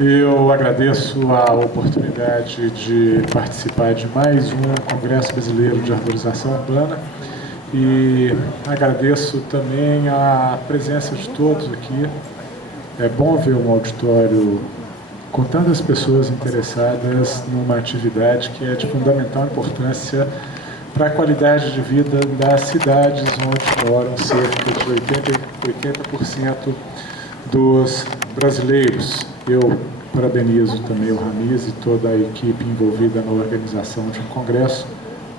Eu agradeço a oportunidade de participar de mais um Congresso Brasileiro de Arborização Urbana e agradeço também a presença de todos aqui. É bom ver um auditório com tantas pessoas interessadas numa atividade que é de fundamental importância para a qualidade de vida das cidades onde moram cerca de 80% dos brasileiros. Eu parabenizo também o Ramiz e toda a equipe envolvida na organização de um congresso.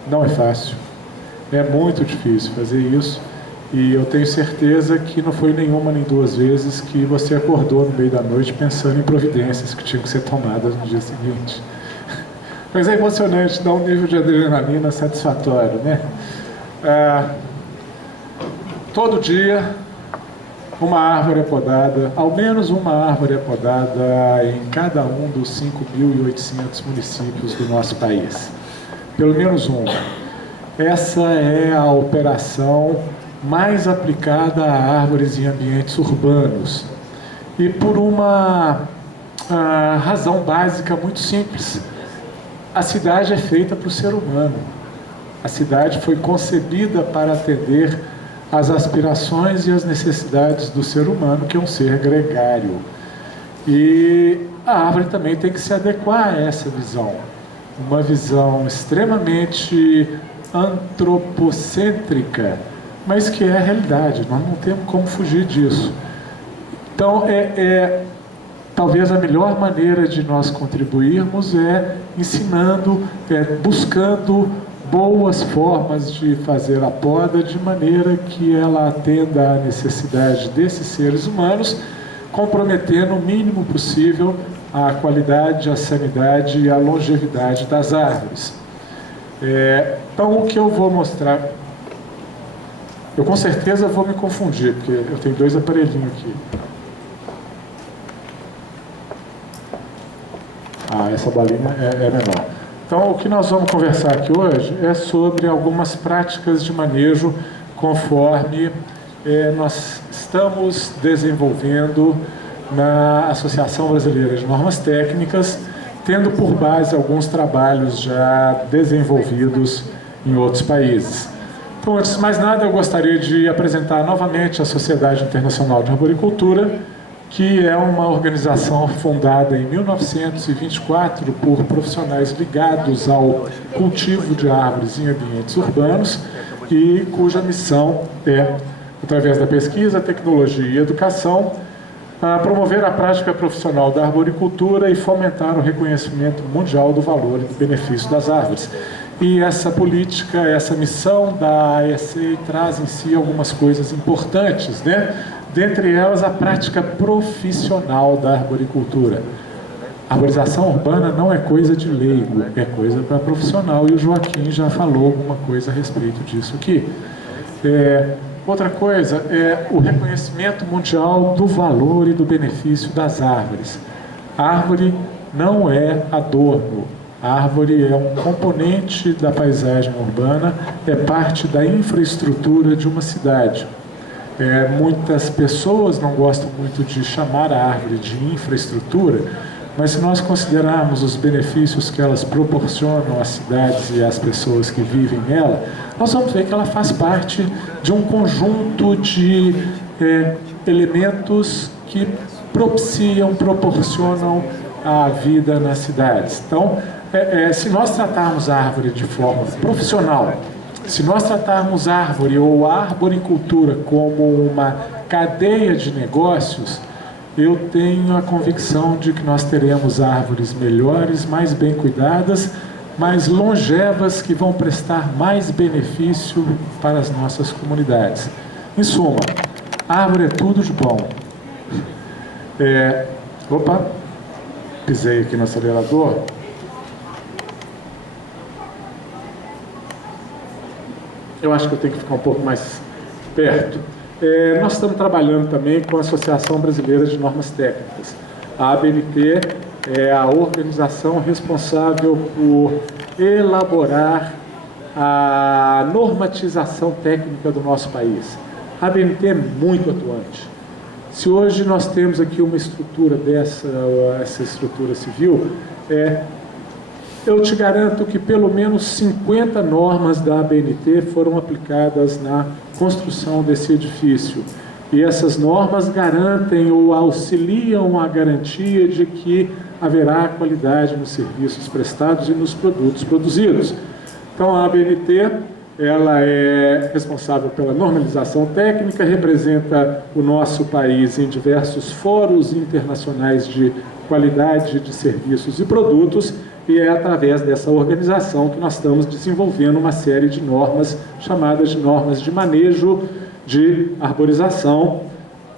Não é fácil, é muito difícil fazer isso, e eu tenho certeza que não foi nenhuma nem duas vezes que você acordou no meio da noite pensando em providências que tinham que ser tomadas no dia seguinte. Mas é emocionante, dá um nível de adrenalina satisfatório, né? Todo dia uma árvore é podada, ao menos uma árvore é podada em cada um dos 5.800 municípios do nosso país. Pelo menos uma. Essa é a operação mais aplicada a árvores em ambientes urbanos. E por uma razão básica muito simples. A cidade é feita para o ser humano. A cidade foi concebida para atender as aspirações e as necessidades do ser humano, que é um ser gregário. E a árvore também tem que se adequar a essa visão. Uma visão extremamente antropocêntrica, mas que é a realidade, nós não temos como fugir disso. Então, talvez a melhor maneira de nós contribuirmos é ensinando, buscando boas formas de fazer a poda de maneira que ela atenda à necessidade desses seres humanos, comprometendo o mínimo possível a qualidade, a sanidade e a longevidade das árvores. Então, o que eu vou mostrar... Eu com certeza vou me confundir, porque eu tenho dois aparelhinhos aqui. Essa balinha é menor. Então, o que nós vamos conversar aqui hoje é sobre algumas práticas de manejo conforme nós estamos desenvolvendo na Associação Brasileira de Normas Técnicas, tendo por base alguns trabalhos já desenvolvidos em outros países. Então, antes de mais nada, eu gostaria de apresentar novamente a Sociedade Internacional de Arboricultura, que é uma organização fundada em 1924 por profissionais ligados ao cultivo de árvores em ambientes urbanos e cuja missão é, através da pesquisa, tecnologia e educação, promover a prática profissional da arboricultura e fomentar o reconhecimento mundial do valor e do benefício das árvores. E essa política, essa missão da AEC traz em si algumas coisas importantes, né? Dentre elas, a prática profissional da arboricultura. A arborização urbana não é coisa de leigo, é coisa para profissional, e o Joaquim já falou alguma coisa a respeito disso aqui. Outra coisa é o reconhecimento mundial do valor e do benefício das árvores. A árvore não é adorno, a árvore é um componente da paisagem urbana, é parte da infraestrutura de uma cidade. Muitas pessoas não gostam muito de chamar a árvore de infraestrutura, mas se nós considerarmos os benefícios que elas proporcionam às cidades e às pessoas que vivem nela, nós vamos ver que ela faz parte de um conjunto de elementos que proporcionam a vida nas cidades. Então, se nós tratarmos a árvore de forma profissional, se nós tratarmos árvore ou a arboricultura como uma cadeia de negócios, eu tenho a convicção de que nós teremos árvores melhores, mais bem cuidadas, mais longevas, que vão prestar mais benefício para as nossas comunidades. Em suma, árvore é tudo de bom. Opa, pisei aqui no acelerador. Eu acho que eu tenho que ficar um pouco mais perto. Nós estamos trabalhando também com a Associação Brasileira de Normas Técnicas. A ABNT é a organização responsável por elaborar a normatização técnica do nosso país. A ABNT é muito atuante. Se hoje nós temos aqui uma estrutura dessa, essa estrutura civil, eu te garanto que pelo menos 50 normas da ABNT foram aplicadas na construção desse edifício. E essas normas garantem ou auxiliam a garantia de que haverá qualidade nos serviços prestados e nos produtos produzidos. Então, a ABNT, ela é responsável pela normalização técnica, representa o nosso país em diversos fóruns internacionais de qualidade de serviços e produtos, e é através dessa organização que nós estamos desenvolvendo uma série de normas chamadas de normas de manejo de arborização,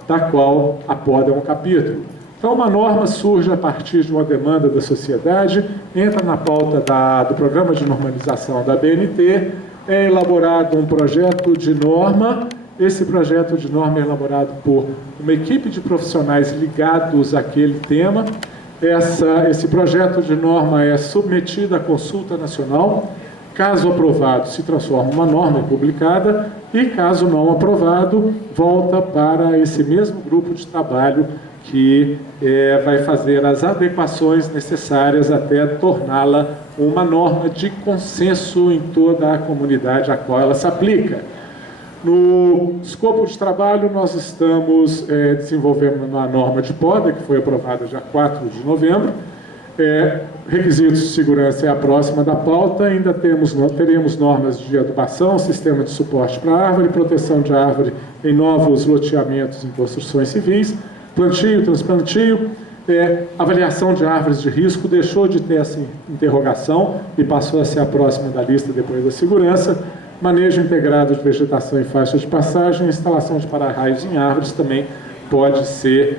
da qual a poda é um capítulo. Então, uma norma surge a partir de uma demanda da sociedade, entra na pauta do Programa de Normalização da ABNT, é elaborado um projeto de norma. Esse projeto de norma é elaborado por uma equipe de profissionais ligados àquele tema. Esse projeto de norma é submetido à consulta nacional. Caso aprovado, se transforma em uma norma publicada, e caso não aprovado, volta para esse mesmo grupo de trabalho que vai fazer as adequações necessárias até torná-la uma norma de consenso em toda a comunidade a qual ela se aplica. No escopo de trabalho, nós estamos desenvolvendo uma norma de poda, que foi aprovada dia 4 de novembro. Requisitos de segurança é a próxima da pauta. Ainda teremos normas de adubação, sistema de suporte para a árvore, proteção de árvore em novos loteamentos em construções civis, plantio, transplantio, avaliação de árvores de risco. Deixou de ter essa interrogação e passou a ser a próxima da lista depois da segurança. Manejo integrado de vegetação em faixa de passagem, instalação de para-raios em árvores também podem ser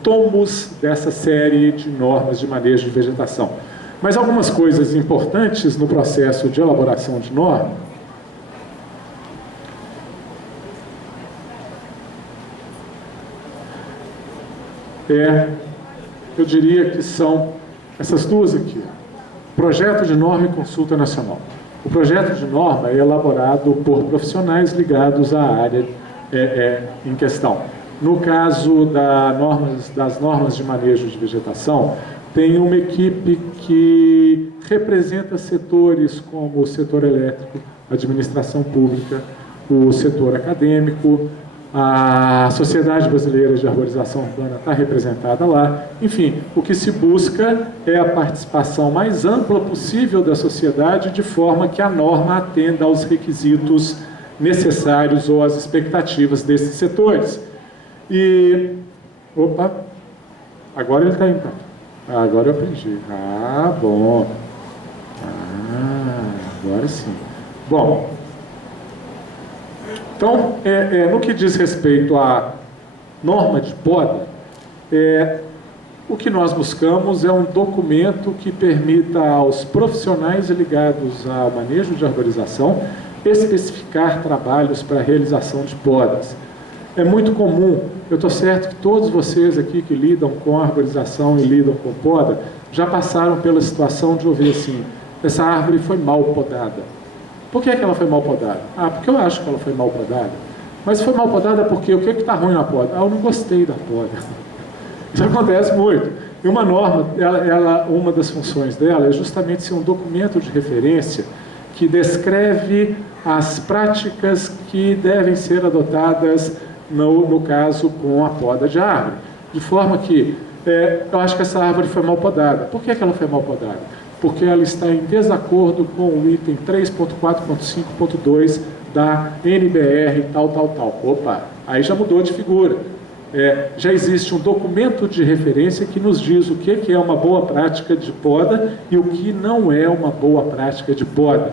tomos dessa série de normas de manejo de vegetação. Mas algumas coisas importantes no processo de elaboração de norma eu diria que são essas duas aqui. Projeto de norma e consulta nacional. O projeto de norma é elaborado por profissionais ligados à área em questão. No caso das normas de manejo de vegetação, tem uma equipe que representa setores como o setor elétrico, a administração pública, o setor acadêmico, a Sociedade Brasileira de Arborização Urbana está representada lá. Enfim, o que se busca é a participação mais ampla possível da sociedade, de forma que a norma atenda aos requisitos necessários ou às expectativas desses setores. E... Opa! Agora ele está indo. Agora eu aprendi. Bom. Agora sim. Bom... Então, no que diz respeito à norma de poda, o que nós buscamos é um documento que permita aos profissionais ligados ao manejo de arborização especificar trabalhos para a realização de podas. É muito comum, eu estou certo que todos vocês aqui que lidam com arborização e lidam com poda, já passaram pela situação de ouvir assim, essa árvore foi mal podada. Por que ela foi mal podada? Porque eu acho que ela foi mal podada. Mas foi mal podada porque o que está ruim na poda? Eu não gostei da poda. Isso acontece muito. E uma norma, uma das funções dela é justamente ser um documento de referência que descreve as práticas que devem ser adotadas, no caso, com a poda de árvore. De forma que, eu acho que essa árvore foi mal podada. Por que ela foi mal podada? Porque ela está em desacordo com o item 3.4.5.2 da NBR tal. Opa, aí já mudou de figura. Já existe um documento de referência que nos diz o que é uma boa prática de poda e o que não é uma boa prática de poda.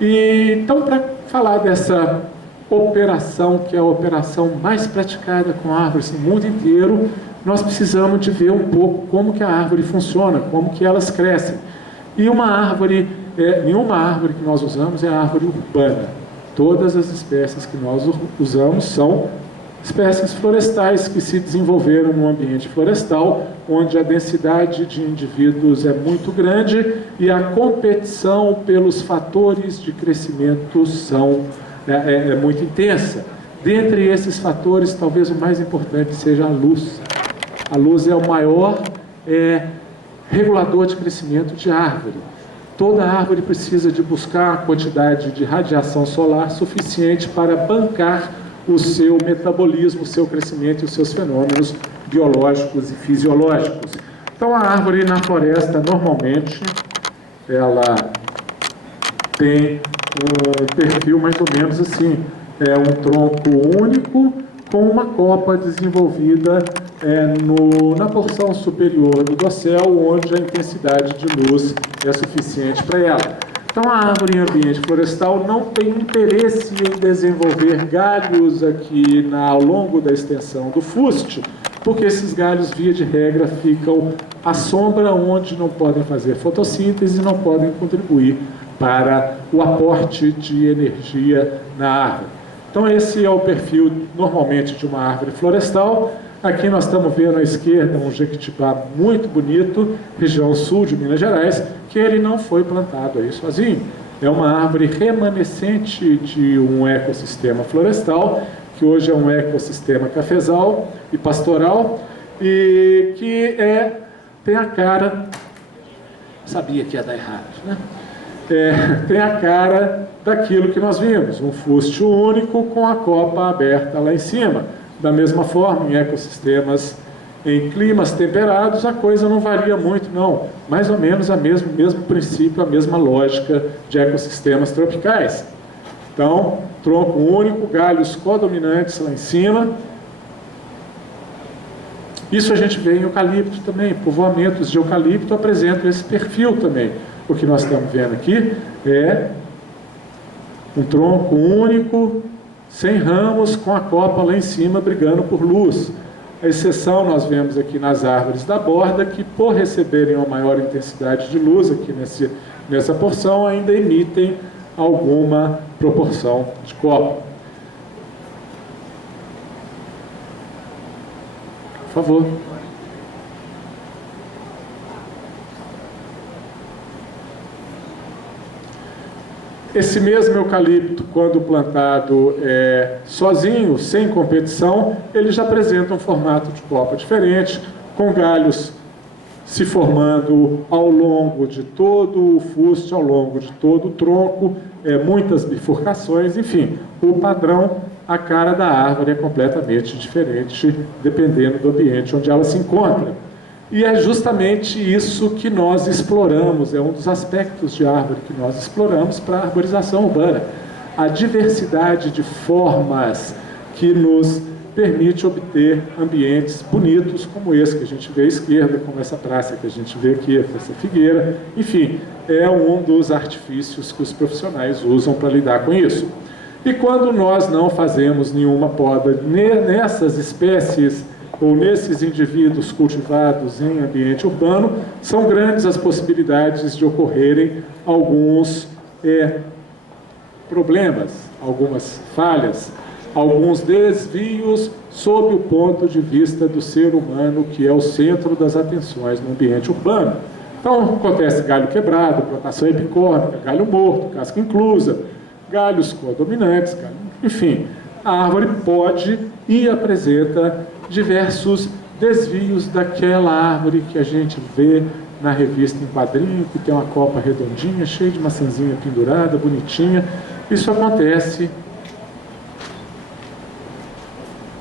Então, para falar dessa operação, que é a operação mais praticada com árvores no mundo inteiro, nós precisamos de ver um pouco como que a árvore funciona, como que elas crescem. E nenhuma árvore que nós usamos é árvore urbana. Todas as espécies que nós usamos são espécies florestais que se desenvolveram no ambiente florestal, onde a densidade de indivíduos é muito grande e a competição pelos fatores de crescimento é muito intensa. Dentre esses fatores, talvez o mais importante seja a luz. A luz é o maior regulador de crescimento de árvore. Toda árvore precisa de buscar a quantidade de radiação solar suficiente para bancar o seu metabolismo, o seu crescimento e os seus fenômenos biológicos e fisiológicos. Então, a árvore na floresta, normalmente, ela tem um perfil mais ou menos assim. É um tronco único com uma copa desenvolvida na porção superior do dossel, onde a intensidade de luz é suficiente para ela. Então, a árvore em ambiente florestal não tem interesse em desenvolver galhos aqui ao longo da extensão do fuste, porque esses galhos, via de regra, ficam à sombra, onde não podem fazer fotossíntese e não podem contribuir para o aporte de energia na árvore. Então, esse é o perfil, normalmente, de uma árvore florestal. Aqui nós estamos vendo à esquerda um jequitibá muito bonito, região sul de Minas Gerais, que ele não foi plantado aí sozinho. É uma árvore remanescente de um ecossistema florestal, que hoje é um ecossistema cafezal e pastoral, e que tem a cara... Sabia que ia dar errado, né? Tem a cara daquilo que nós vimos, um fuste único com a copa aberta lá em cima. Da mesma forma, em ecossistemas, em climas temperados, a coisa não varia muito, não. Mais ou menos o mesmo princípio, a mesma lógica de ecossistemas tropicais. Então, tronco único, galhos codominantes lá em cima. Isso a gente vê em eucalipto também. Povoamentos de eucalipto apresentam esse perfil também. O que nós estamos vendo aqui é um tronco único, sem ramos, com a copa lá em cima brigando por luz. A exceção nós vemos aqui nas árvores da borda, que por receberem uma maior intensidade de luz aqui nessa porção, ainda emitem alguma proporção de copa. Por favor. Esse mesmo eucalipto, quando plantado sozinho, sem competição, ele já apresenta um formato de copa diferente, com galhos se formando ao longo de todo o fuste, ao longo de todo o tronco, muitas bifurcações, enfim, o padrão, a cara da árvore é completamente diferente, dependendo do ambiente onde ela se encontra. E é justamente isso que nós exploramos, é um dos aspectos de árvore que nós exploramos para a arborização urbana. A diversidade de formas que nos permite obter ambientes bonitos como esse que a gente vê à esquerda, como essa praça que a gente vê aqui, essa figueira. Enfim, é um dos artifícios que os profissionais usam para lidar com isso. E quando nós não fazemos nenhuma poda nessas espécies ou nesses indivíduos cultivados em ambiente urbano, são grandes as possibilidades de ocorrerem alguns problemas, algumas falhas, alguns desvios sob o ponto de vista do ser humano, que é o centro das atenções no ambiente urbano. Então, acontece galho quebrado, plantação epicórnica, galho morto, casca inclusa, galhos codominantes, enfim, a árvore pode e apresenta diversos desvios daquela árvore que a gente vê na revista em quadrinho, que tem uma copa redondinha, cheia de maçãzinha pendurada, bonitinha. Isso acontece.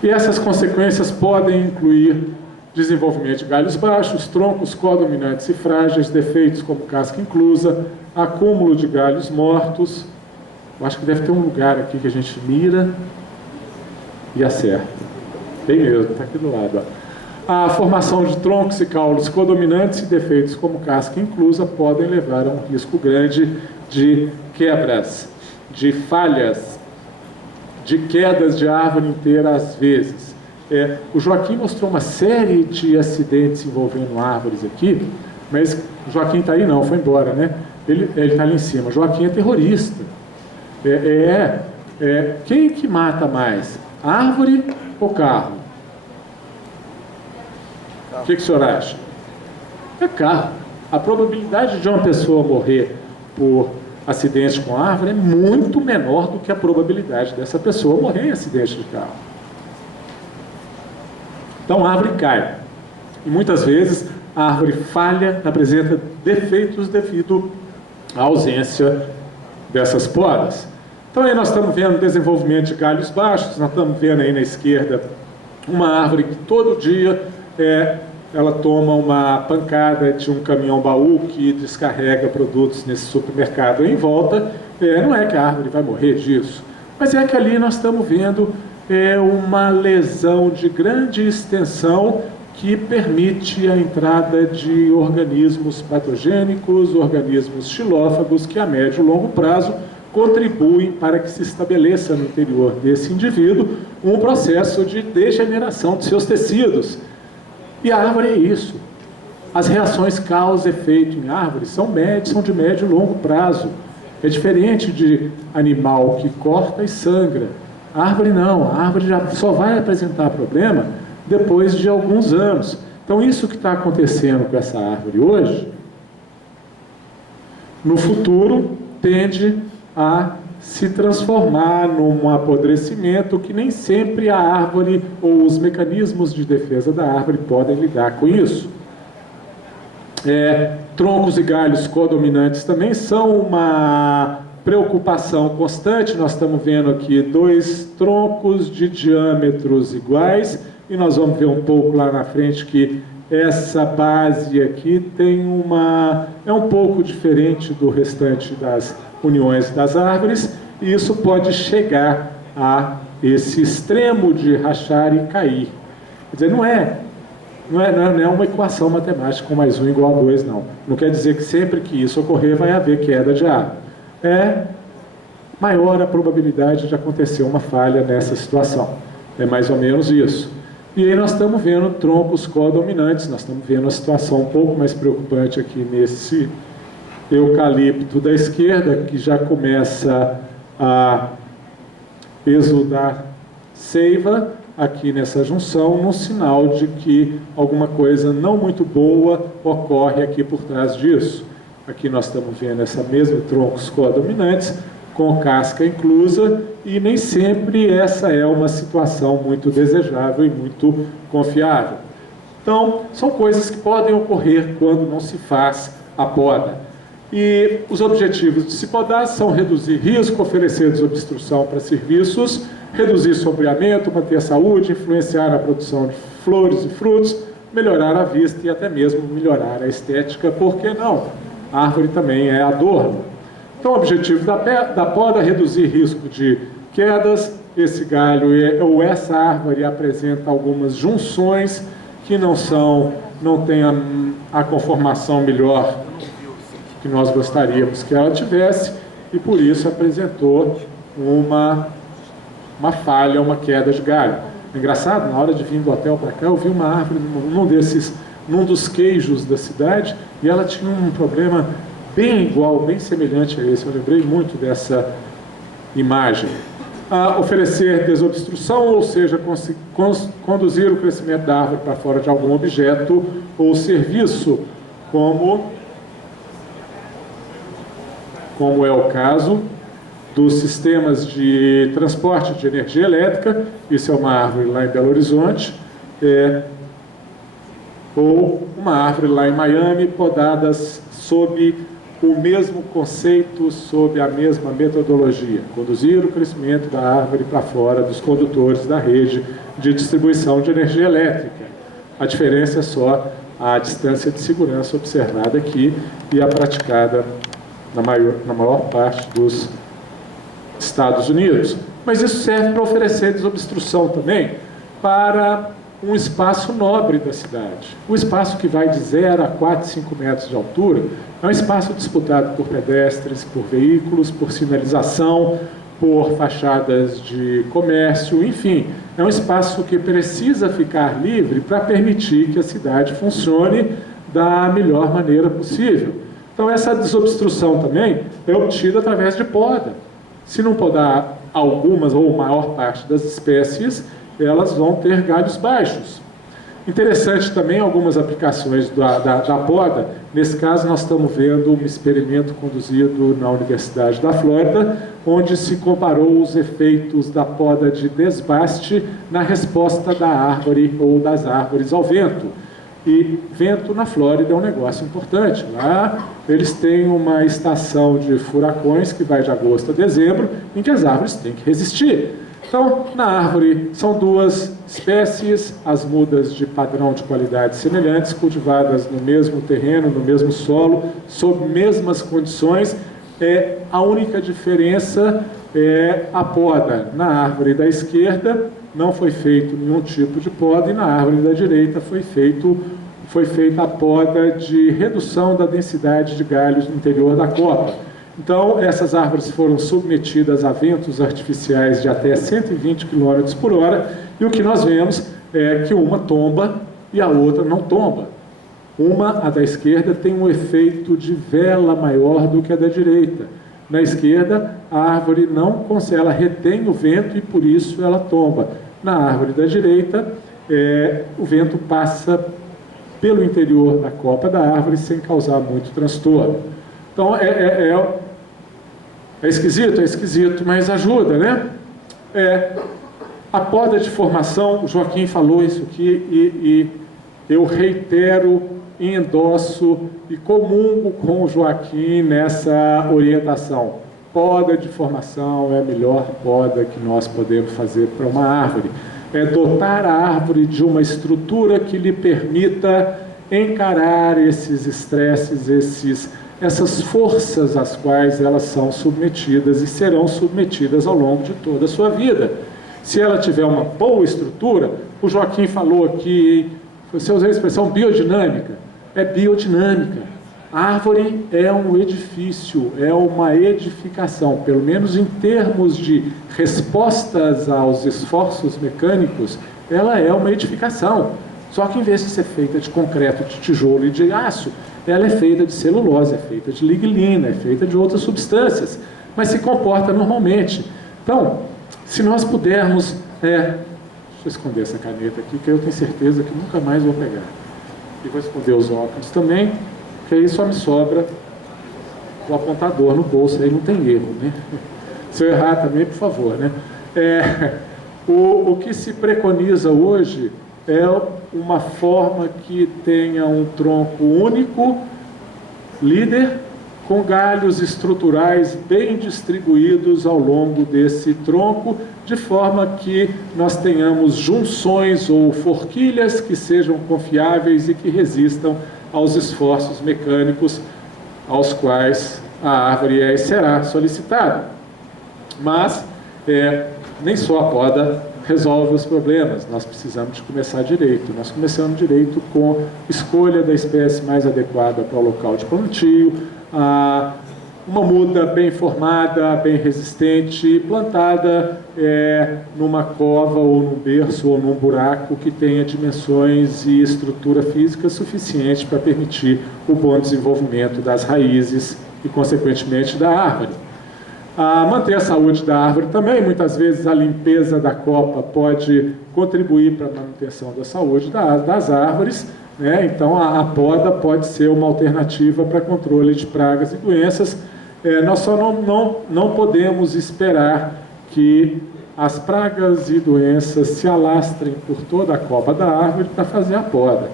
E essas consequências podem incluir desenvolvimento de galhos baixos, troncos codominantes e frágeis, defeitos como casca inclusa, acúmulo de galhos mortos. Eu acho que deve ter um lugar aqui que a gente mira e acerta. Tem mesmo, está aqui do lado. Ó. A formação de troncos e caules codominantes e defeitos como casca inclusa podem levar a um risco grande de quebras, de falhas, de quedas de árvore inteira às vezes. O Joaquim mostrou uma série de acidentes envolvendo árvores aqui, mas o Joaquim está aí não, foi embora, né? Ele está ali em cima. O Joaquim é terrorista. Quem que mata mais? Árvore ou carro? O que o senhor acha? É carro. A probabilidade de uma pessoa morrer por acidente com árvore é muito menor do que a probabilidade dessa pessoa morrer em acidente de carro. Então a árvore cai. E muitas vezes a árvore falha, apresenta defeitos devido à ausência dessas podas. Então aí nós estamos vendo desenvolvimento de galhos baixos, nós estamos vendo aí na esquerda uma árvore que todo dia ela toma uma pancada de um caminhão-baú que descarrega produtos nesse supermercado em volta. Não é que a árvore vai morrer disso, mas é que ali nós estamos vendo uma lesão de grande extensão que permite a entrada de organismos patogênicos, organismos xilófagos, que a médio e longo prazo contribuem para que se estabeleça no interior desse indivíduo um processo de degeneração de seus tecidos. E a árvore é isso. As reações causa-efeito em árvores são de médio e longo prazo. É diferente de animal que corta e sangra. A árvore não, a árvore já só vai apresentar problema depois de alguns anos. Então isso que está acontecendo com essa árvore hoje, no futuro tende a se transformar num apodrecimento que nem sempre a árvore ou os mecanismos de defesa da árvore podem lidar com isso. Troncos e galhos codominantes também são uma preocupação constante. Nós estamos vendo aqui 2 troncos de diâmetros iguais e nós vamos ver um pouco lá na frente que essa base aqui tem é um pouco diferente do restante das uniões das árvores, e isso pode chegar a esse extremo de rachar e cair. Quer dizer, não é uma equação matemática com mais 1 igual a 2, não. Não quer dizer que sempre que isso ocorrer vai haver queda de árvore. É maior a probabilidade de acontecer uma falha nessa situação. É mais ou menos isso. E aí nós estamos vendo troncos codominantes, nós estamos vendo a situação um pouco mais preocupante aqui nesse eucalipto da esquerda, que já começa a exudar seiva aqui nessa junção, num sinal de que alguma coisa não muito boa ocorre aqui por trás disso. Aqui nós estamos vendo essa mesma troncos codominantes, com casca inclusa, e nem sempre essa é uma situação muito desejável e muito confiável. Então, são coisas que podem ocorrer quando não se faz a poda. E os objetivos de se podar são reduzir risco, oferecer desobstrução para serviços, reduzir sombreamento, manter a saúde, influenciar na produção de flores e frutos, melhorar a vista e até mesmo melhorar a estética, por que não? A árvore também é adorno. Então, o objetivo da poda é reduzir risco de quedas. Esse galho ou essa árvore apresenta algumas junções que não têm a conformação melhor que nós gostaríamos que ela tivesse, e por isso apresentou uma falha, uma queda de galho. Engraçado, na hora de vir do hotel para cá, eu vi uma árvore num dos queijos da cidade, e ela tinha um problema bem igual, bem semelhante a esse. Eu lembrei muito dessa imagem. Oferecer desobstrução, ou seja, conduzir o crescimento da árvore para fora de algum objeto ou serviço, como é o caso dos sistemas de transporte de energia elétrica. Isso é uma árvore lá em Belo Horizonte, ou uma árvore lá em Miami, podadas sob o mesmo conceito, sob a mesma metodologia: conduzir o crescimento da árvore para fora dos condutores da rede de distribuição de energia elétrica. A diferença é só a distância de segurança observada aqui e a praticada na maior parte dos Estados Unidos. Mas isso serve para oferecer desobstrução também para um espaço nobre da cidade. O espaço que vai de 0 a 4, 5 metros de altura é um espaço disputado por pedestres, por veículos, por sinalização, por fachadas de comércio, enfim. É um espaço que precisa ficar livre para permitir que a cidade funcione da melhor maneira possível. Então, essa desobstrução também é obtida através de poda. Se não podar algumas ou maior parte das espécies, elas vão ter galhos baixos. Interessante também algumas aplicações da poda. Nesse caso, nós estamos vendo um experimento conduzido na Universidade da Flórida, onde se comparou os efeitos da poda de desbaste na resposta da árvore ou das árvores ao vento. E vento na Flórida é um negócio importante. Lá eles têm uma estação de furacões que vai de agosto a dezembro, em que as árvores têm que resistir. Então, na árvore, são duas espécies, as mudas de padrão de qualidade semelhantes, cultivadas no mesmo terreno, no mesmo solo, sob mesmas condições. A única diferença é a poda. Na árvore da esquerda não foi feito nenhum tipo de poda, e na árvore da direita foi feita a poda de redução da densidade de galhos no interior da copa. Então, essas árvores foram submetidas a ventos artificiais de até 120 km por hora, e o que nós vemos é que uma tomba e a outra não tomba. A da esquerda, tem um efeito de vela maior do que a da direita. Na esquerda, a árvore não consegue, ela retém o vento e por isso ela tomba. Na árvore da direita, o vento passa pelo interior da copa da árvore sem causar muito transtorno. Então, é esquisito, mas ajuda, né? A poda de formação, o Joaquim falou isso aqui, e eu reitero, endosso e comungo com o Joaquim nessa orientação. Poda de formação é a melhor poda que nós podemos fazer para uma árvore. É dotar a árvore de uma estrutura que lhe permita encarar esses estresses, essas forças às quais elas são submetidas e serão submetidas ao longo de toda a sua vida. Se ela tiver uma boa estrutura, o Joaquim falou aqui, você usou a expressão biodinâmica, é biodinâmica. A árvore é um edifício, é uma edificação, pelo menos em termos de respostas aos esforços mecânicos, ela é uma edificação. Só que em vez de ser feita de concreto, de tijolo e de aço, ela é feita de celulose, é feita de lignina, é feita de outras substâncias, mas se comporta normalmente. Então, se nós pudermos... deixa eu esconder essa caneta aqui, que eu tenho certeza que nunca mais vou pegar. E vou esconder os óculos também, que aí só me sobra o apontador no bolso, aí não tem erro, né? Se eu errar também, por favor, né? O que se preconiza hoje é uma forma que tenha um tronco único, líder, com galhos estruturais bem distribuídos ao longo desse tronco, de forma que nós tenhamos junções ou forquilhas que sejam confiáveis e que resistam aos esforços mecânicos aos quais a árvore será solicitada. Mas nem só a poda resolve os problemas, nós precisamos de começar direito. Nós começamos direito com escolha da espécie mais adequada para o local de plantio, uma muda bem formada, bem resistente, plantada numa cova ou num berço ou num buraco que tenha dimensões e estrutura física suficiente para permitir o bom desenvolvimento das raízes e, consequentemente, da árvore. Manter a saúde da árvore também, muitas vezes a limpeza da copa pode contribuir para a manutenção da saúde das árvores, né? Então a poda pode ser uma alternativa para controle de pragas e doenças. Nós só não podemos esperar que as pragas e doenças se alastrem por toda a copa da árvore para fazer a poda.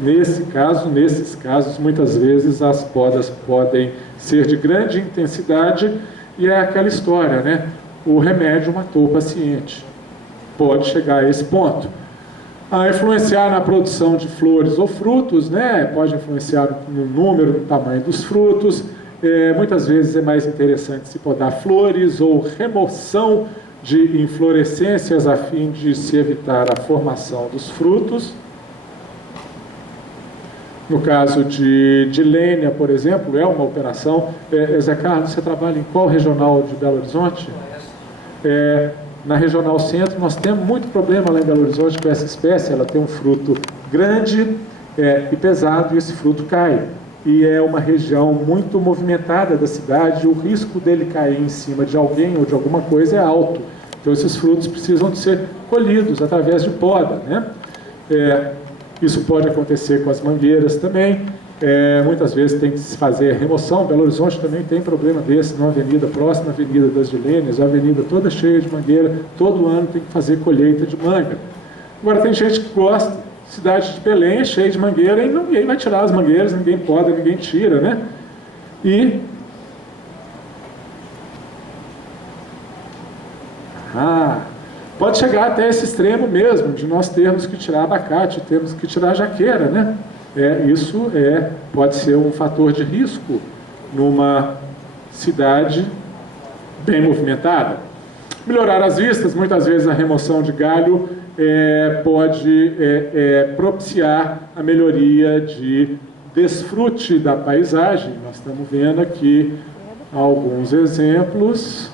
Nesses casos, muitas vezes as podas podem ser de grande intensidade. E é aquela história, né? O remédio matou o paciente. Pode chegar a esse ponto. Influenciar na produção de flores ou frutos, né? Pode influenciar no número, no tamanho dos frutos. Muitas vezes é mais interessante se podar flores ou remoção de inflorescências a fim de se evitar a formação dos frutos. No caso de Lênia, por exemplo, é uma operação. Zé Carlos, você trabalha em qual regional de Belo Horizonte? Na Regional Centro, nós temos muito problema lá em Belo Horizonte com essa espécie. Ela tem um fruto grande e pesado, e esse fruto cai. E é uma região muito movimentada da cidade, o risco dele cair em cima de alguém ou de alguma coisa é alto. Então, esses frutos precisam de ser colhidos através de poda, né? Isso pode acontecer com as mangueiras também. Muitas vezes tem que se fazer remoção. Belo Horizonte também tem problema desse, numa avenida próxima à Avenida das Vilênias, a avenida toda cheia de mangueira, todo ano tem que fazer colheita de manga. Agora tem gente que gosta, cidade de Belém é cheia de mangueira e ninguém vai tirar as mangueiras, ninguém poda, ninguém tira, né? E pode chegar até esse extremo mesmo, de nós termos que tirar abacate, termos que tirar jaqueira, né? Isso pode ser um fator de risco numa cidade bem movimentada. Melhorar as vistas, muitas vezes a remoção de galho pode propiciar a melhoria de desfrute da paisagem. Nós estamos vendo aqui alguns exemplos,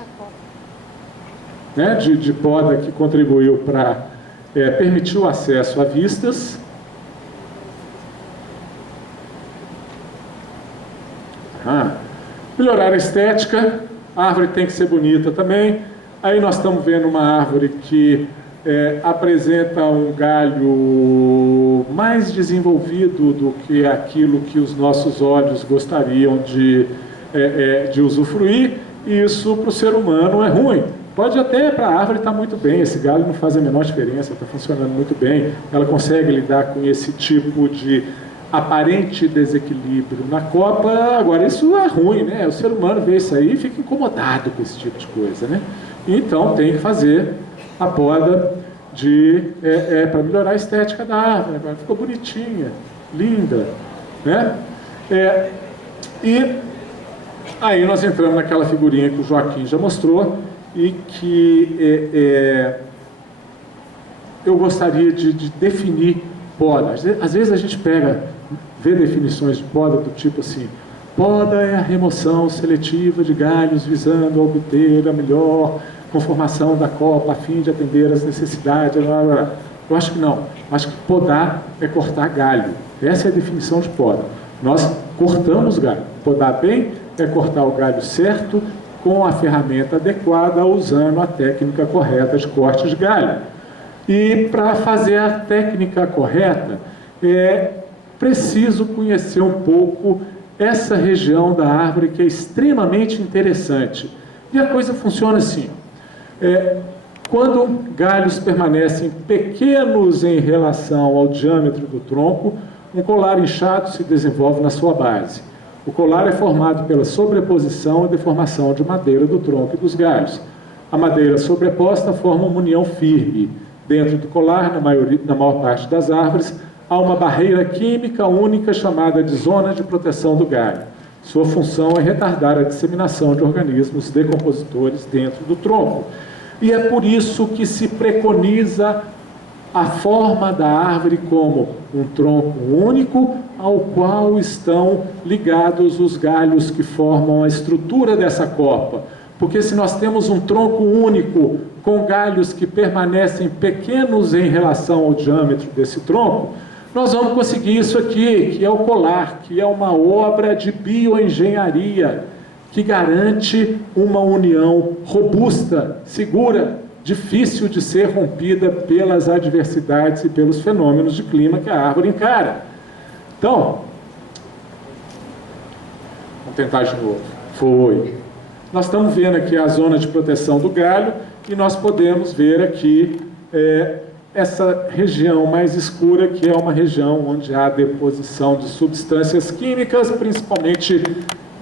né, de poda que contribuiu para permitir o acesso a vistas. Melhorar a estética, a árvore tem que ser bonita também. Aí nós estamos vendo uma árvore que apresenta um galho mais desenvolvido do que aquilo que os nossos olhos gostariam de usufruir, e isso para o ser humano é ruim. Pode até para a árvore estar muito bem, esse galho não faz a menor diferença, está funcionando muito bem, ela consegue lidar com esse tipo de aparente desequilíbrio na copa. Agora isso é ruim, né? O ser humano vê isso aí e fica incomodado com esse tipo de coisa, né? Então tem que fazer a poda para melhorar a estética da árvore. Agora ficou bonitinha, linda, né? E aí nós entramos naquela figurinha que o Joaquim já mostrou e que eu gostaria de definir poda. Às vezes a gente vê definições de poda do tipo assim: poda é a remoção seletiva de galhos visando obter a melhor conformação da copa a fim de atender às necessidades. Blá, blá, blá. Eu acho que não. Eu acho que podar é cortar galho. Essa é a definição de poda. Nós cortamos galho. Podar bem é cortar o galho certo, com a ferramenta adequada, usando a técnica correta de corte de galho. E para fazer a técnica correta, é preciso conhecer um pouco essa região da árvore, que é extremamente interessante. E a coisa funciona assim: quando galhos permanecem pequenos em relação ao diâmetro do tronco, um colar inchado se desenvolve na sua base. O colar é formado pela sobreposição e deformação de madeira do tronco e dos galhos. A madeira sobreposta forma uma união firme. Dentro do colar, na maior parte das árvores, há uma barreira química única chamada de zona de proteção do galho. Sua função é retardar a disseminação de organismos decompositores dentro do tronco. E é por isso que se preconiza a forma da árvore como um tronco único, ao qual estão ligados os galhos que formam a estrutura dessa copa. Porque se nós temos um tronco único, com galhos que permanecem pequenos em relação ao diâmetro desse tronco, nós vamos conseguir isso aqui, que é o colar, que é uma obra de bioengenharia, que garante uma união robusta, segura, difícil de ser rompida pelas adversidades e pelos fenômenos de clima que a árvore encara. Então, vamos tentar de novo. Foi. Nós estamos vendo aqui a zona de proteção do galho e nós podemos ver aqui essa região mais escura, que é uma região onde há deposição de substâncias químicas, principalmente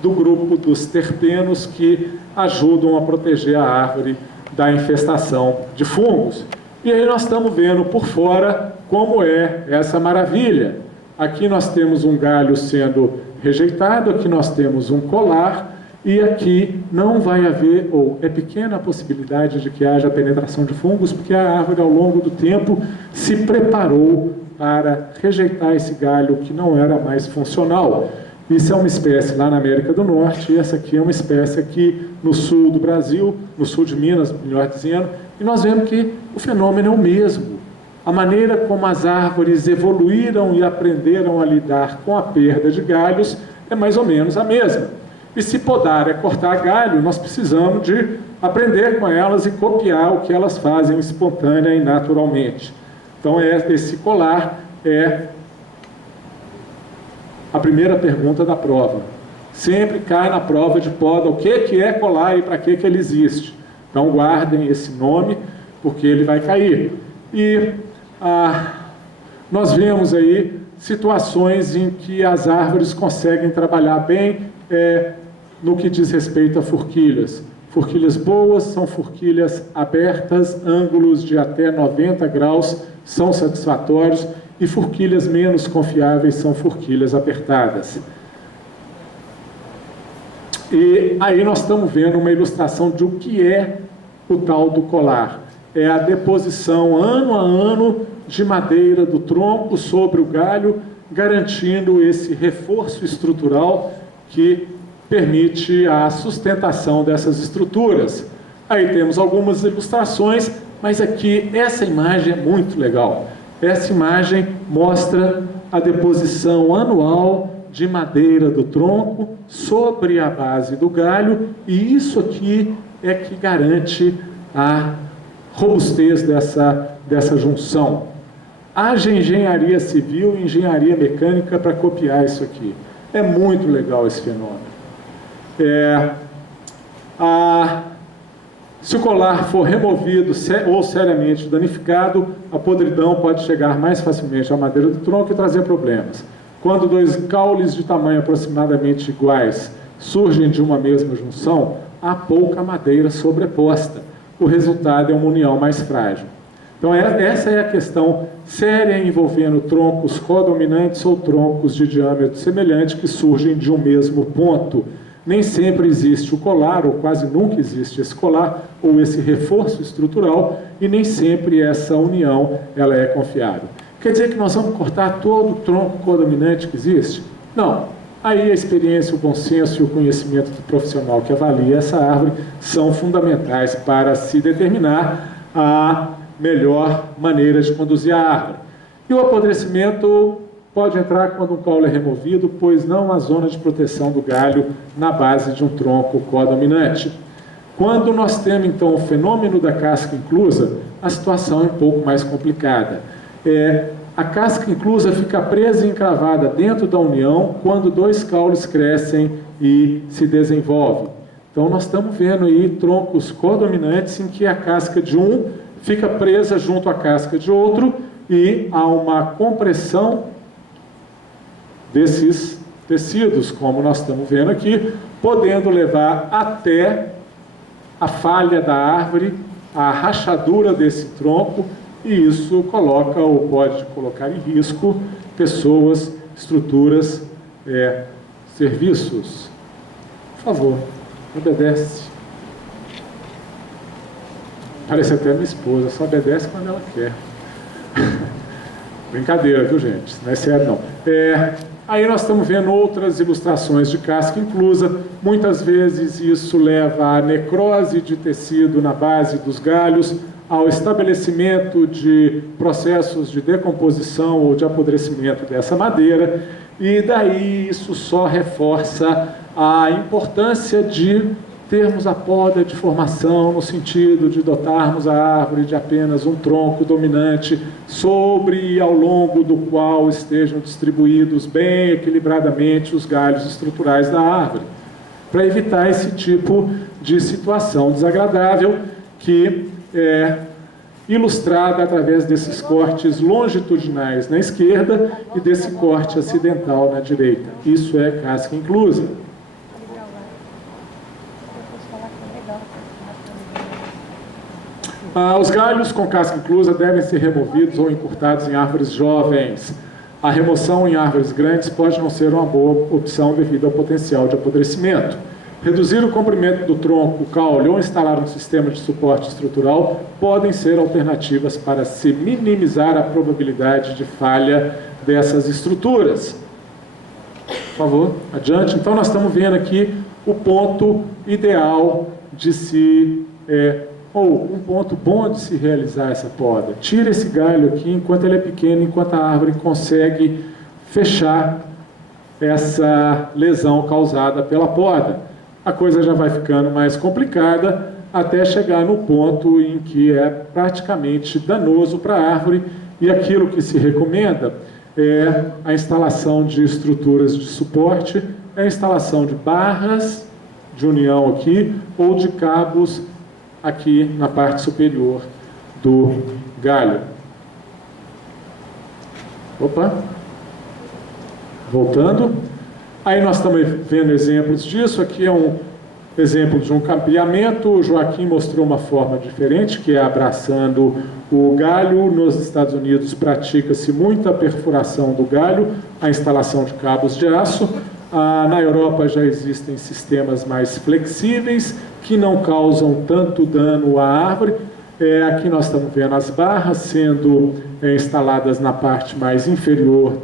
do grupo dos terpenos, que ajudam a proteger a árvore da infestação de fungos. E aí nós estamos vendo por fora como é essa maravilha. Aqui nós temos um galho sendo rejeitado, aqui nós temos um colar, e aqui não vai haver, ou é pequena a possibilidade de que haja penetração de fungos, porque a árvore ao longo do tempo se preparou para rejeitar esse galho que não era mais funcional. Isso é uma espécie lá na América do Norte, e essa aqui é uma espécie aqui no sul do Brasil, no sul de Minas, melhor dizendo, e nós vemos que o fenômeno é o mesmo. A maneira como as árvores evoluíram e aprenderam a lidar com a perda de galhos é mais ou menos a mesma. E se podar é cortar galho, nós precisamos de aprender com elas e copiar o que elas fazem espontânea e naturalmente. Então esse colar é a primeira pergunta da prova. Sempre cai na prova de poda o que é colar e para que ele existe. Então guardem esse nome, porque ele vai cair. E nós vemos aí situações em que as árvores conseguem trabalhar bem no que diz respeito a forquilhas. Forquilhas boas são forquilhas abertas, ângulos de até 90 graus são satisfatórios, e forquilhas menos confiáveis são forquilhas apertadas. E aí nós estamos vendo uma ilustração de o que é o tal do colar. É a deposição ano a ano de madeira do tronco sobre o galho, garantindo esse reforço estrutural que permite a sustentação dessas estruturas. Aí temos algumas ilustrações, mas aqui essa imagem é muito legal. Essa imagem mostra a deposição anual de madeira do tronco sobre a base do galho, e isso aqui é que garante a robustez dessa junção. Haja engenharia civil e engenharia mecânica para copiar isso aqui. É muito legal esse fenômeno. Se o colar for removido ou seriamente danificado, a podridão pode chegar mais facilmente à madeira do tronco e trazer problemas. Quando dois caules de tamanho aproximadamente iguais surgem de uma mesma junção, há pouca madeira sobreposta. O resultado é uma união mais frágil. Então essa é a questão séria envolvendo troncos codominantes ou troncos de diâmetro semelhante que surgem de um mesmo ponto. Nem sempre existe o colar, ou quase nunca existe esse colar, ou esse reforço estrutural, e nem sempre essa união ela é confiável. Quer dizer que nós vamos cortar todo o tronco codominante que existe? Não. Aí a experiência, o bom senso e o conhecimento do profissional que avalia essa árvore são fundamentais para se determinar a melhor maneira de conduzir a árvore. E o apodrecimento pode entrar quando um caule é removido, pois não há zona de proteção do galho na base de um tronco codominante. Quando nós temos, então, o fenômeno da casca inclusa, a situação é um pouco mais complicada. A casca inclusa fica presa e encravada dentro da união quando dois caules crescem e se desenvolvem. Então, nós estamos vendo aí troncos codominantes em que a casca de um fica presa junto à casca de outro e há uma compressão desses tecidos, como nós estamos vendo aqui, podendo levar até a falha da árvore, a rachadura desse tronco, e isso coloca ou pode colocar em risco pessoas, estruturas, serviços. Por favor, obedece. Parece até minha esposa, só obedece quando ela quer. Brincadeira, viu, gente? Não é sério, não. Aí nós estamos vendo outras ilustrações de casca inclusa. Muitas vezes isso leva à necrose de tecido na base dos galhos, ao estabelecimento de processos de decomposição ou de apodrecimento dessa madeira, e daí isso só reforça a importância de termos a poda de formação, no sentido de dotarmos a árvore de apenas um tronco dominante sobre e ao longo do qual estejam distribuídos bem equilibradamente os galhos estruturais da árvore, para evitar esse tipo de situação desagradável que é ilustrada através desses cortes longitudinais na esquerda e desse corte acidental na direita. Isso é casca inclusa. Os galhos com casca inclusa devem ser removidos ou encurtados em árvores jovens. A remoção em árvores grandes pode não ser uma boa opção devido ao potencial de apodrecimento. Reduzir o comprimento do tronco, caule ou instalar um sistema de suporte estrutural podem ser alternativas para se minimizar a probabilidade de falha dessas estruturas. Por favor, adiante. Então nós estamos vendo aqui o ponto ideal de se... ou um ponto bom de se realizar essa poda. Tira esse galho aqui enquanto ele é pequeno, enquanto a árvore consegue fechar essa lesão causada pela poda. A coisa já vai ficando mais complicada até chegar no ponto em que é praticamente danoso para a árvore, e aquilo que se recomenda é a instalação de estruturas de suporte, é a instalação de barras de união aqui, ou de cabos aqui na parte superior do galho. Opa! Voltando. Aí nós estamos vendo exemplos disso. Aqui é um exemplo de um cabeamento. O Joaquim mostrou uma forma diferente, que é abraçando o galho. Nos Estados Unidos pratica-se muita perfuração do galho, a instalação de cabos de aço. Na Europa já existem sistemas mais flexíveis, que não causam tanto dano à árvore. Aqui nós estamos vendo as barras sendo instaladas na parte mais inferior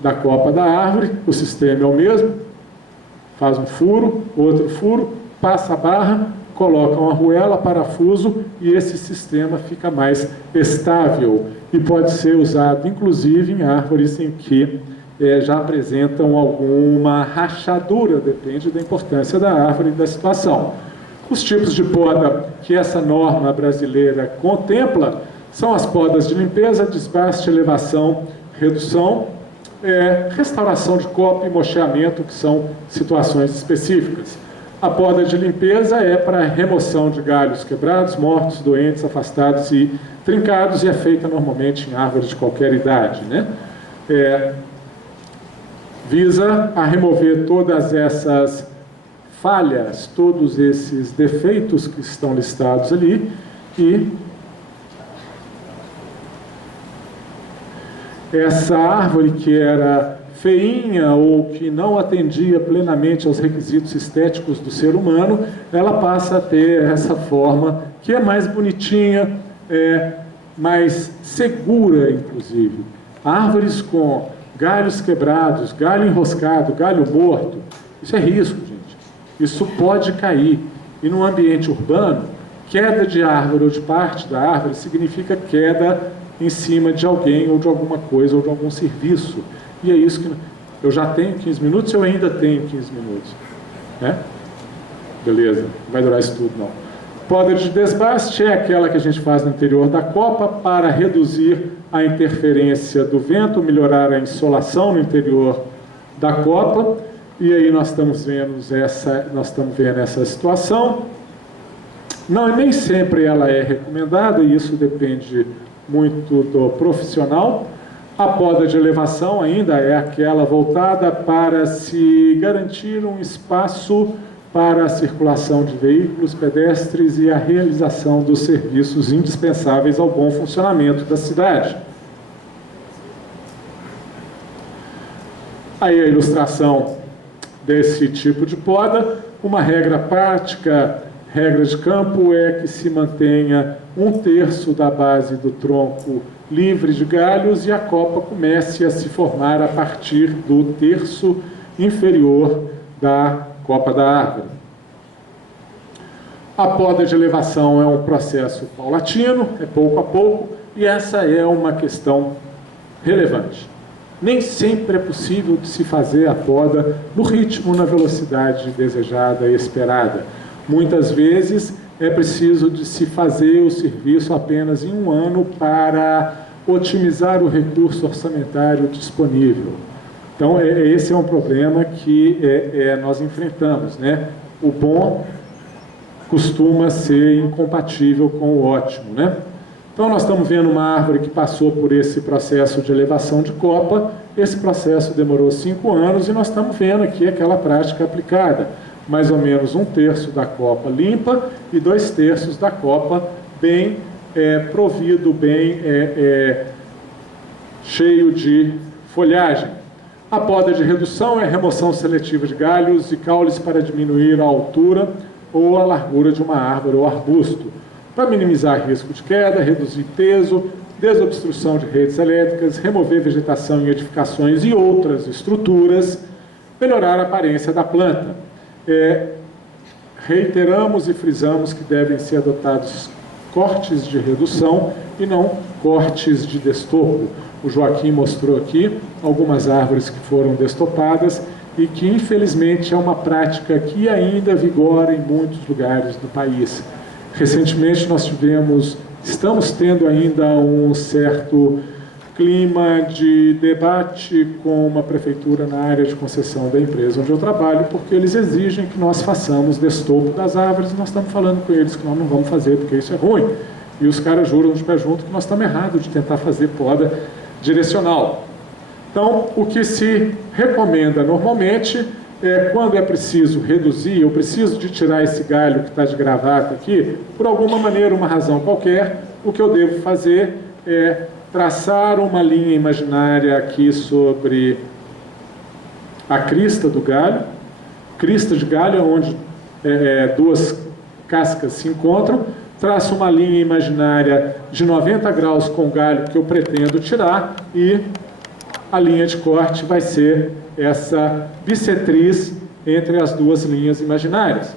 da copa da árvore. O sistema é o mesmo, faz um furo, outro furo, passa a barra, coloca uma arruela, parafuso, e esse sistema fica mais estável e pode ser usado inclusive em árvores em que já apresentam alguma rachadura, depende da importância da árvore e da situação. Os tipos de poda que essa norma brasileira contempla são as podas de limpeza, desbaste, elevação, redução, restauração de copa e mocheamento, que são situações específicas. A poda de limpeza é para remoção de galhos quebrados, mortos, doentes, afastados e trincados, e é feita normalmente em árvores de qualquer idade, né? Visa a remover todas essas falhas, todos esses defeitos que estão listados ali, e essa árvore que era feinha ou que não atendia plenamente aos requisitos estéticos do ser humano, ela passa a ter essa forma que é mais bonitinha, mais segura, inclusive. Árvores com galhos quebrados, galho enroscado, galho morto, isso é risco, gente. Isso pode cair. E no ambiente urbano, queda de árvore ou de parte da árvore significa queda em cima de alguém ou de alguma coisa ou de algum serviço. E é isso que... Eu já tenho 15 minutos, eu ainda tenho 15 minutos. Né? Beleza, não vai durar isso tudo, não. Poda de desbaste é aquela que a gente faz no interior da copa para reduzir a interferência do vento, melhorar a insolação no interior da copa. E aí nós estamos vendo essa situação. Não, nem sempre ela é recomendada, e isso depende muito do profissional. A poda de elevação ainda é aquela voltada para se garantir um espaço para a circulação de veículos, pedestres e a realização dos serviços indispensáveis ao bom funcionamento da cidade. Aí a ilustração desse tipo de poda. Uma regra prática, regra de campo, é que se mantenha 1/3 da base do tronco livre de galhos e a copa comece a se formar a partir do terço inferior da copa da árvore. A poda de elevação é um processo paulatino, é pouco a pouco, e essa é uma questão relevante. Nem sempre é possível de se fazer a poda no ritmo, na velocidade desejada e esperada. Muitas vezes é preciso de se fazer o serviço apenas em 1 ano para otimizar o recurso orçamentário disponível. Então, esse é um problema que nós enfrentamos, né? O bom costuma ser incompatível com o ótimo, né? Então, nós estamos vendo uma árvore que passou por esse processo de elevação de copa. Esse processo demorou 5 anos e nós estamos vendo aqui aquela prática aplicada. Mais ou menos 1/3 da copa limpa e 2/3 da copa bem provido, bem cheio de folhagem. A poda de redução é a remoção seletiva de galhos e caules para diminuir a altura ou a largura de uma árvore ou arbusto, para minimizar risco de queda, reduzir peso, desobstrução de redes elétricas, remover vegetação em edificações e outras estruturas, melhorar a aparência da planta. Reiteramos e frisamos que devem ser adotados cortes de redução e não cortes de destopo. O Joaquim mostrou aqui algumas árvores que foram destopadas e que, infelizmente, é uma prática que ainda vigora em muitos lugares do país. Recentemente, nós estamos tendo ainda um certo clima de debate com uma prefeitura na área de concessão da empresa onde eu trabalho, porque eles exigem que nós façamos destopo das árvores, e nós estamos falando com eles que nós não vamos fazer, porque isso é ruim. E os caras juram de pé junto que nós estamos errados de tentar fazer poda direcional. Então, o que se recomenda normalmente é, quando é preciso reduzir, eu preciso de tirar esse galho que está de gravata aqui, por alguma maneira, uma razão qualquer, o que eu devo fazer é traçar uma linha imaginária aqui sobre a crista do galho. Crista de galho é onde duas cascas se encontram. Traço uma linha imaginária de 90 graus com o galho que eu pretendo tirar e a linha de corte vai ser essa bissetriz entre as duas linhas imaginárias.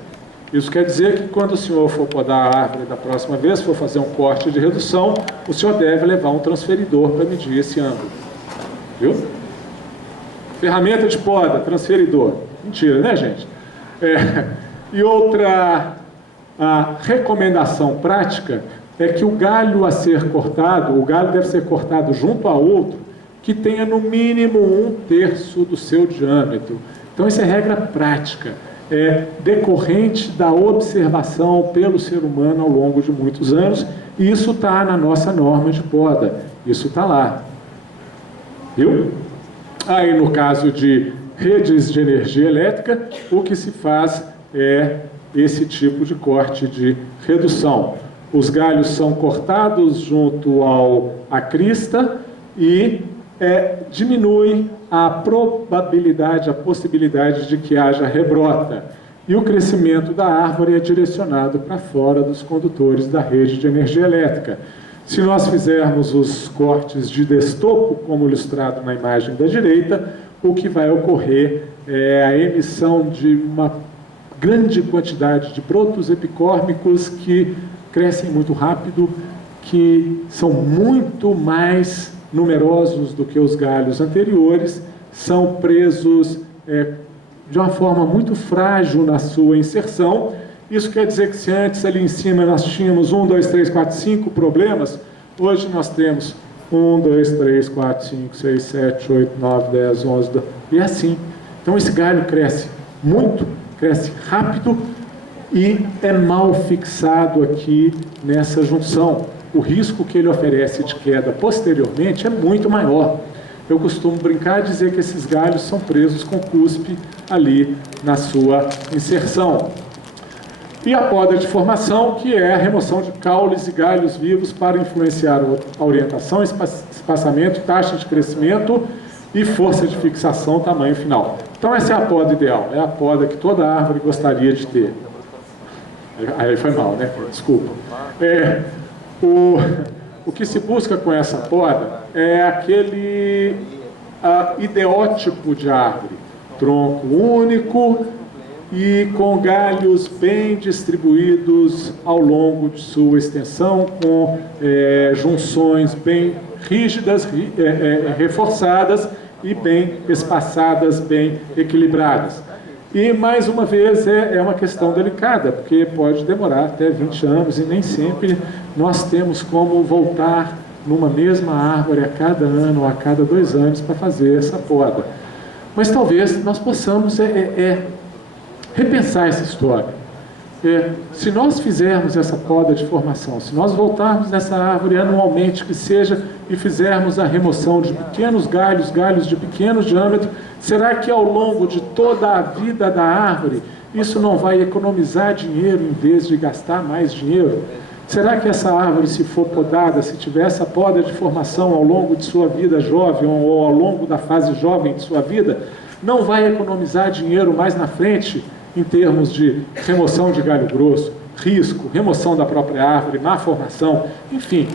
Isso quer dizer que quando o senhor for podar a árvore da próxima vez, for fazer um corte de redução, o senhor deve levar um transferidor para medir esse ângulo. Viu? Ferramenta de poda, transferidor. Mentira, né, gente? E outra recomendação prática é que o galho a ser cortado, o galho deve ser cortado junto a outro, que tenha no mínimo 1/3 do seu diâmetro. Então, isso é regra prática. Decorrente da observação pelo ser humano ao longo de muitos anos, e isso está na nossa norma de poda, isso está lá. Viu? Aí, no caso de redes de energia elétrica, o que se faz é esse tipo de corte de redução. Os galhos são cortados junto à crista e diminui a probabilidade, a possibilidade de que haja rebrota. E o crescimento da árvore é direcionado para fora dos condutores da rede de energia elétrica. Se nós fizermos os cortes de destopo, como ilustrado na imagem da direita, o que vai ocorrer é a emissão de uma grande quantidade de brotos epicórmicos que crescem muito rápido, que são muito mais numerosos do que os galhos anteriores, são presos de uma forma muito frágil na sua inserção. Isso quer dizer que se antes ali em cima nós tínhamos 1, 2, 3, 4, 5 problemas, hoje nós temos 1, 2, 3, 4, 5, 6, 7, 8, 9, 10, 11, 12, e assim. Então esse galho cresce muito, cresce rápido e é mal fixado aqui nessa junção. O risco que ele oferece de queda posteriormente é muito maior. Eu costumo brincar e dizer que esses galhos são presos com cuspe ali na sua inserção. E a poda de formação, que é a remoção de caules e galhos vivos para influenciar a orientação, espaçamento, taxa de crescimento e força de fixação, tamanho final. Então essa é a poda ideal, é a poda que toda árvore gostaria de ter. Aí foi mal, né? Desculpa. O que se busca com essa poda é aquele ideótipo de árvore, tronco único e com galhos bem distribuídos ao longo de sua extensão, com junções bem rígidas, reforçadas e bem espaçadas, bem equilibradas. E, mais uma vez, é uma questão delicada, porque pode demorar até 20 anos e nem sempre nós temos como voltar numa mesma árvore a cada ano ou a cada 2 anos para fazer essa poda. Mas talvez nós possamos repensar essa história. Se nós fizermos essa poda de formação, se nós voltarmos nessa árvore anualmente que seja e fizermos a remoção de pequenos galhos, galhos de pequeno diâmetro, será que ao longo de toda a vida da árvore isso não vai economizar dinheiro em vez de gastar mais dinheiro? Será que essa árvore, se for podada, se tiver essa poda de formação ao longo de sua vida jovem ou ao longo da fase jovem de sua vida, não vai economizar dinheiro mais na frente em termos de remoção de galho grosso, risco, remoção da própria árvore, má formação, enfim.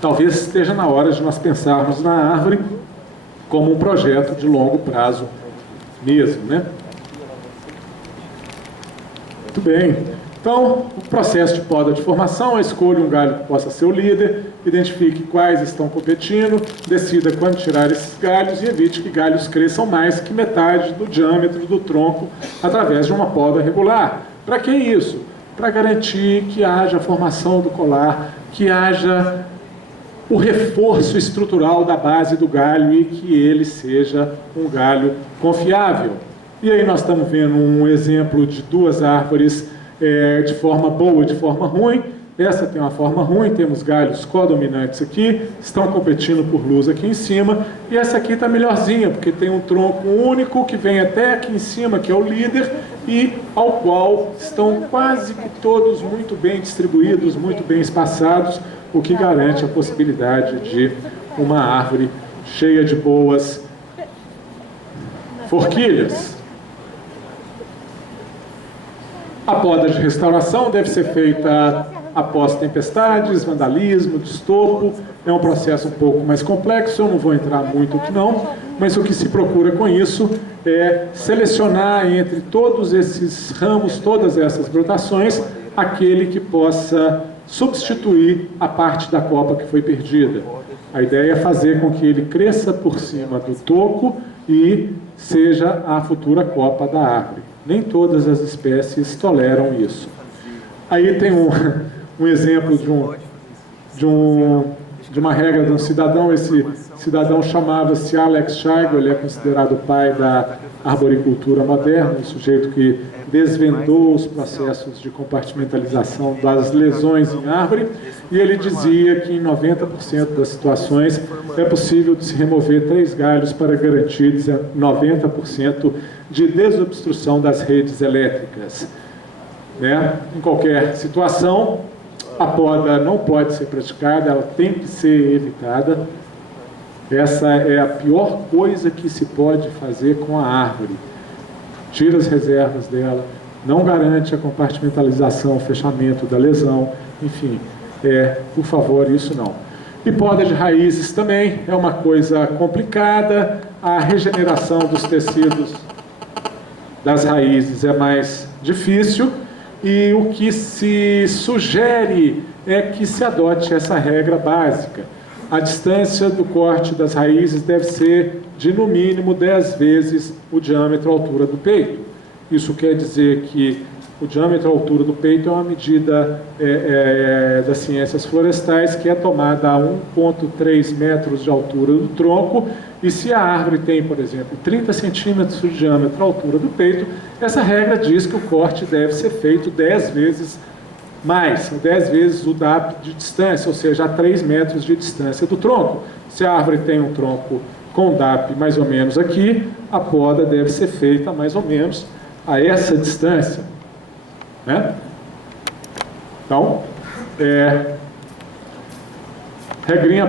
Talvez esteja na hora de nós pensarmos na árvore como um projeto de longo prazo mesmo, né? Muito bem. Então, o processo de poda de formação, escolha um galho que possa ser o líder, identifique quais estão competindo, decida quando tirar esses galhos e evite que galhos cresçam mais que metade do diâmetro do tronco através de uma poda regular. Para que isso? para garantir que haja a formação do colar, que haja o reforço estrutural da base do galho e que ele seja um galho confiável. E aí nós estamos vendo um exemplo de duas árvores de forma boa e de forma ruim. Essa tem uma forma ruim, temos galhos codominantes aqui, estão competindo por luz aqui em cima, e essa aqui está melhorzinha, porque tem um tronco único que vem até aqui em cima, que é o líder, e ao qual estão quase que todos muito bem distribuídos, muito bem espaçados, o que garante a possibilidade de uma árvore cheia de boas forquilhas. A poda de restauração deve ser feita após tempestades, vandalismo, destopo. É um processo um pouco mais complexo, eu não vou entrar muito aqui não, mas o que se procura com isso é selecionar entre todos esses ramos, todas essas brotações, aquele que possa substituir a parte da copa que foi perdida. A ideia é fazer com que ele cresça por cima do toco e seja a futura copa da árvore. Nem todas as espécies toleram isso. Aí tem um exemplo de uma regra de um cidadão. Esse cidadão chamava-se Alex Scheigo, ele é considerado o pai da arboricultura moderna, um sujeito que desvendou os processos de compartimentalização das lesões em árvore, e ele dizia que em 90% das situações é possível de se remover 3 galhos para garantir 90% de desobstrução das redes elétricas. Em qualquer situação, a poda não pode ser praticada, ela tem que ser evitada. Essa é a pior coisa que se pode fazer com a árvore. Tira as reservas dela, não garante a compartimentalização, o fechamento da lesão, enfim, por favor, isso não. E poda de raízes também é uma coisa complicada, a regeneração dos tecidos das raízes é mais difícil, e o que se sugere é que se adote essa regra básica. A distância do corte das raízes deve ser de, no mínimo, 10 vezes o diâmetro à altura do peito. Isso quer dizer que o diâmetro à altura do peito é uma medida das ciências florestais que é tomada a 1,3 metros de altura do tronco, e se a árvore tem, por exemplo, 30 centímetros de diâmetro à altura do peito, essa regra diz que o corte deve ser feito 10 vezes mais, 10 vezes o DAP de distância, ou seja, a 3 metros de distância do tronco. Se a árvore tem um tronco com DAP mais ou menos aqui, a poda deve ser feita mais ou menos a essa distância. Então, regrinha